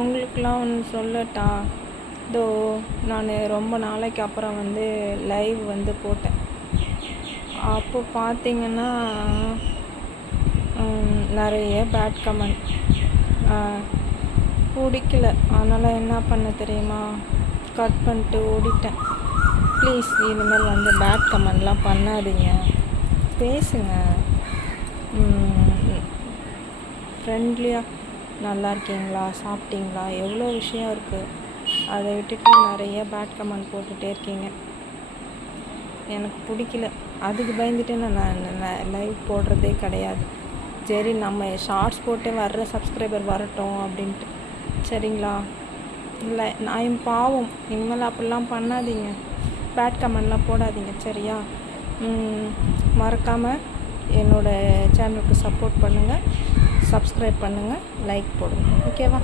உங்களுக்கெலாம் ஒன்று சொல்லட்டா? இதோ நான் ரொம்ப நாளைக்கு அப்புறம் லைவ் போட்டேன். அப்போ பார்த்தீங்கன்னா நிறைய பேட் கமெண்ட் பிடிக்கல. அதனால் என்ன பண்ண தெரியுமா, கட் பண்ணிட்டு ஓடிட்டேன். ப்ளீஸ் இனிமேல் பேட் கமெண்ட்லாம் பண்ணாதீங்க, பேசுங்க ஃப்ரெண்ட்லியாக. நல்லா இருக்கீங்களா, சாப்பிட்டீங்களா, எவ்வளோ விஷயம் இருக்குது. அதை விட்டுட்டு நிறைய பேட் கமெண்ட் போட்டுகிட்டே இருக்கீங்க. எனக்கு பிடிக்கல. அதுக்கு பயந்துட்டு நான் லைவ் போடுறதே கிடையாது. சரி, நம்ம ஷார்ட்ஸ் போட்டு வர்ற சப்ஸ்கிரைபர் வரட்டும் அப்படின்ட்டு. சரிங்களா? இல்லை, நான் என் பாவம். இனிமேல் அப்படிலாம் பண்ணாதீங்க, பேட் கமெண்ட்லாம் போடாதீங்க. சரியா? மறக்காமல் என்னோடய சேனலுக்கு சப்போர்ட் பண்ணுங்கள், சப்ஸ்கிரைப் பண்ணுங்கள், லைக் போடுங்க. ஓகேவா?